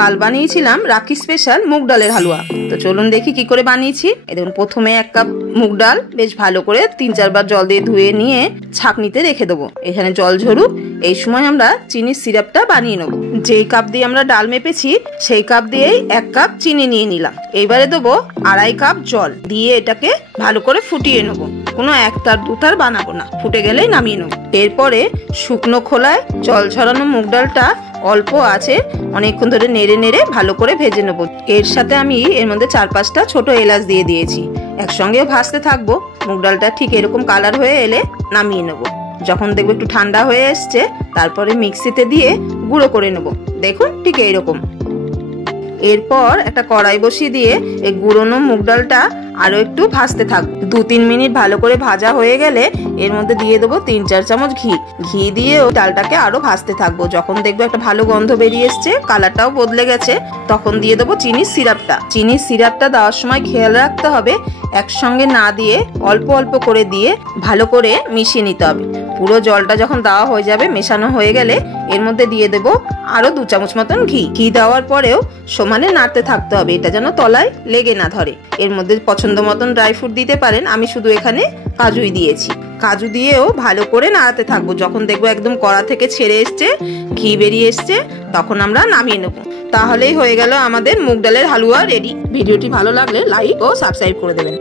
কাল বানিয়েছিলাম রাখি স্পেশাল মুগ ডালের হালুয়া। তো চলুন দেখি কি করে বানিয়েছি। দেখুন, প্রথমে 1 কাপ মুগ ডাল বেশ ভালো করে 3-4 বার জল দিয়ে ধুয়ে নিয়ে ছাঁকনিতে রেখে দেবো। এখানে জল ঝরুক, এই সময় আমরা চিনির সিরাপটা বানিয়ে নেবো। যেই কাপ দিয়ে আমরা ডাল মেপেছি সেই কাপ দিয়েই 1 কাপ চিনি নিয়ে নিলাম। এইবারে দেবো 2.5 কাপ জল দিয়ে এটাকে ভালো করে ফুটিয়ে নেবো। কোনো 1 তার 2 তার বানাবো না, ফুটে গেলেই নামিয়ে নেবো। এরপরে শুকনো খোলায় জল ছড়ানো মুগ ডালটা অল্প আছে অনেকক্ষণ ধরে নেড়ে নেড়ে ভালো করে ভেজে নেবো। এর সাথে আমি এর মধ্যে 4-5টা ছোট এলাচ দিয়ে দিয়েছি। একসঙ্গে ভাজতে থাকবো। মুগ ডালটা ঠিক এরকম কালার হয়ে এলে নামিয়ে নেবো। যখন দেখবো একটু ঠান্ডা হয়ে এসছে, তারপরে মিক্সিতে দিয়ে গুঁড়ো করে নেবো। দেখুন ঠিক এইরকম। এরপর একটা কড়াই বসিয়ে দিয়ে এই গুঁড়োনো মুগ ডালটা আরো একটু ভাজতে থাকবো। 2-3 মিনিট ভালো করে ভাজা হয়ে গেলে এর মধ্যে দিয়ে দেবো 3-4 চামচ ঘি। ঘি দিয়ে ডালটাকে আরো ভাজতে থাকবো। যখন দেখবো একটা ভালো গন্ধ বেরিয়ে এসছে, কালারটাও বদলে গেছে, তখন দিয়ে দেবো চিনির সিরাপটা। চিনির সিরাপটা দেওয়ার সময় খেয়াল রাখতে হবে একসঙ্গে না দিয়ে অল্প অল্প করে দিয়ে ভালো করে মিশিয়ে নিতে হবে। পুরো জলটা যখন দেওয়া হয়ে যাবে, মেশানো হয়ে গেলে এর মধ্যে দিয়ে দেবো আরো 2 চামচ মতন ঘি। ঘি দেওয়ার পরেও সমানে নাড়তে থাকতে হবে, এটা যেন তলায় লেগে না ধরে। এর মধ্যে পছন্দ মতন ড্রাই ফ্রুট দিতে পারেন, আমি শুধু এখানে কাজুই দিয়েছি। কাজু দিয়েও ভালো করে নাড়াতে থাকবো। যখন দেখবো একদম কড়া থেকে ছেড়ে এসছে, ঘি বেরিয়ে এসছে, তখন আমরা নামিয়ে নেবো। তাহলেই হয়ে গেল আমাদের মুগ ডালের হালুয়া রেডি। ভিডিওটি ভালো লাগলে লাইক ও সাবস্ক্রাইব করে দেবেন।